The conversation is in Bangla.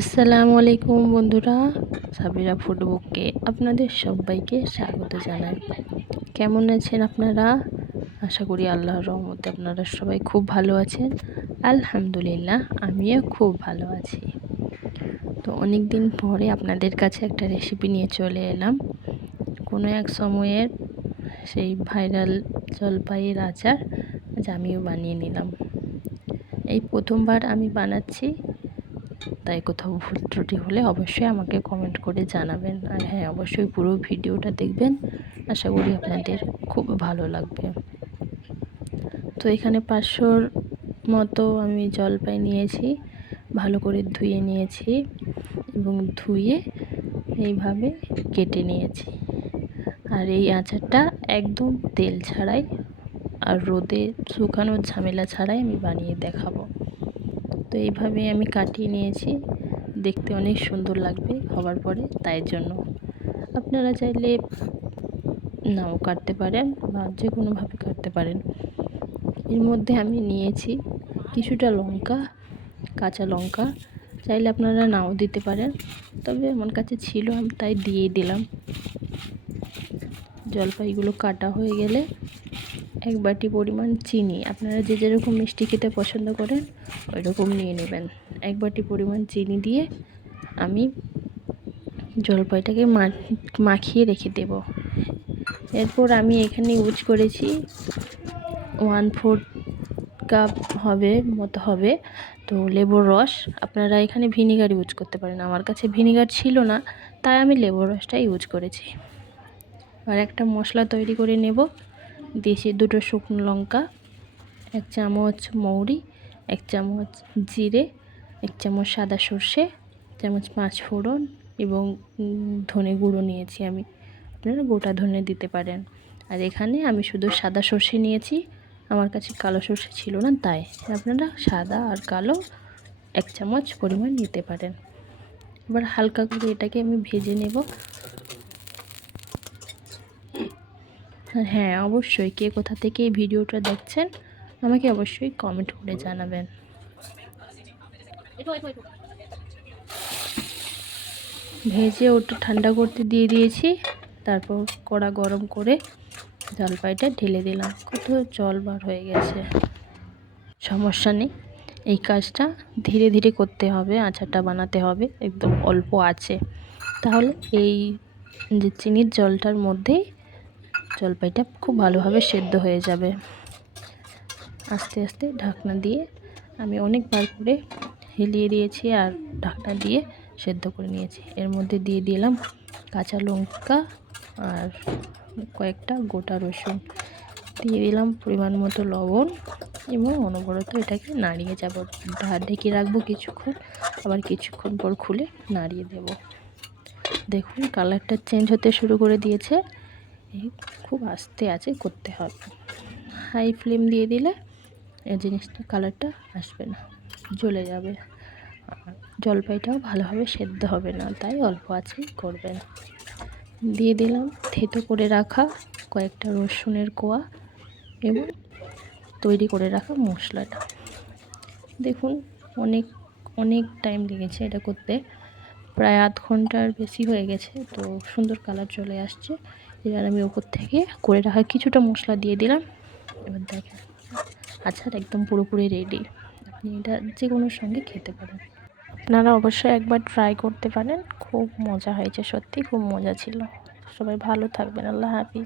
আসসালামু আলাইকুম বন্ধুরা, সাবিরা ফুডবুককে আপনাদের সবাইকে স্বাগত জানাই। কেমন আছেন আপনারা? আশা করি আল্লাহর রহমতে আপনারা সবাই খুব ভালো আছেন। আলহামদুলিল্লাহ, আমিও খুব ভালো আছি। তো অনেক দিন পরে আপনাদের কাছে একটা রেসিপি নিয়ে চলে এলাম। কোনো এক সময়ের সেই ভাইরাল জলপাইয়ের আচার আজ আমিও বানিয়ে নিলাম। এই প্রথমবার আমি বানাচ্ছি। তাই কোথাও ভুল ত্রুটি হলে অবশ্যই আমাকে কমেন্ট করে জানাবেন। আর হ্যাঁ অবশ্যই পুরো ভিডিওটা দেখবেন। আশা করি আপনাদের খুব ভালো লাগবে। তো এখানে পাঁচশোর মতো আমি জলপাই নিয়েছি, ভালো করে ধুয়ে নিয়েছি এবং ধুয়ে এইভাবে কেটে নিয়েছি। আর এই আচারটা একদম তেল ছাড়াই আর রোদে শুকানোর ঝামেলা ছাড়াই আমি বানিয়ে দেখাবো। তো এইভাবে আমি কাটিয়ে নিয়েছি। দেখতে অনেক সুন্দর লাগবে হবার পরে, তাই জন্য। আপনারা চাইলে নাও কাটতে পারেন বা যে কোনোভাবে কাটতে পারেন। এর মধ্যে আমি নিয়েছি কিছুটা লঙ্কা, কাঁচা লঙ্কা। চাইলে আপনারা নাও দিতে পারেন, তবে আমার কাছে ছিল, আমি তাই দিয়ে দিলাম। জলপাইগুলো কাটা হয়ে গেলে এক বাটি পরিমাণ চিনি। আপনারা যে যেরকম মিষ্টি খেতে পছন্দ করেন ওই রকম নিয়ে নেবেন। এক বাটি পরিমাণ চিনি দিয়ে আমি জলপাইটাকে মাখিয়ে রেখে দেব। এরপর আমি এখানে ইউজ করেছি ওয়ান ফোর কাপ হবে, মতো হবে, তো লেবুর রস। আপনারা এখানে ভিনিগার ইউজ করতে পারেন। আমার কাছে ভিনিগার ছিল না, তাই আমি লেবুর রসটা ইউজ করেছি। আর একটা মশলা তৈরি করে নেব। দেশি দুটো শুকনো লঙ্কা, এক চামচ মৌরি, এক চামচ জিরে, এক চামচ সাদা সর্ষে চামচ পাঁচ ফোড়ন এবং ধনে গুঁড়ো নিয়েছি আমি। আপনারা গোটা ধনে দিতে পারেন। আর এখানে আমি শুধু সাদা সর্ষে নিয়েছি, আমার কাছে কালো সর্ষে ছিল না তাই। আপনারা সাদা আর কালো এক চামচ পরিমাণ নিতে পারেন। এবার হালকা করে এটাকে আমি ভেজে নেব। হ্যাঁ অবশ্যই। কে কোথা থেকে এই ভিডিওটা দেখছেন, আমাকে অবশ্যই কমেন্ট করে জানাবেন। ভেজে ওটা ঠান্ডা করতে দিয়ে দিয়েছি, তারপর কড়া গরম করে জলপাইটা ঢেলে দিলাম। কত জল বার হয়ে গেছে। সমস্যা নেই, এই কাজটা ধীরে ধীরে করতে হবে, আচারটা বানাতে হবে, একদম অল্প আছে। তাহলে এই যে চিনির জলটার মধ্যেই জলপাইটা খুব ভালোভাবে সেদ্ধ হয়ে যাবে। আস্তে আস্তে ঢাকনা দিয়ে আমি অনেকবার করে হিলিয়ে দিয়েছি আর ঢাকনা দিয়ে সেদ্ধ করে নিয়েছি। এর মধ্যে দিয়ে দিলাম কাঁচা লঙ্কা আর কয়েকটা গোটা রসুন। দিয়ে দিলাম পরিমাণ মতো লবণ এবং অনবরত এটাকে নাড়িয়ে যাব। ঢেকে রাখব কিছুক্ষণ, আবার কিছুক্ষণ পর খুলে নাড়িয়ে দেব। দেখুন কালারটা চেঞ্জ হতে শুরু করে দিয়েছে। খুব আস্তে আছে, করতে হবে। হাই ফ্লেম দিয়ে দিলে এই জিনিসটা, কালারটা আসবে না, জ্বলে যাবে। জলপাইটাও ভালোভাবে সেদ্ধ হবে না, তাই অল্প আছেই করবেন দিয়ে দিলাম থেতো করে রাখা কয়েকটা রসুনের কোয়া এবং তৈরি করে রাখা মশলাটা। দেখুন, অনেক অনেক টাইম লেগেছে এটা করতে। প্রায় আধ ঘণ্টার বেশি হয়ে গেছে, তো সুন্দর কালার চলে আসছে। এবার আমি ওপর থেকে করে রাখা কিছুটা মশলা দিয়ে দিলাম। এবার দেখেন, আচার একদম পুরোপুরি রেডি আপনি এটা যে কোনো সঙ্গে খেতে পারেন। আপনারা অবশ্যই একবার ট্রাই করতে পারেন। খুব মজা হয়েছে সত্যি, খুব মজা ছিল। সবাই ভালো থাকবেন, আল্লাহ হাফিজ।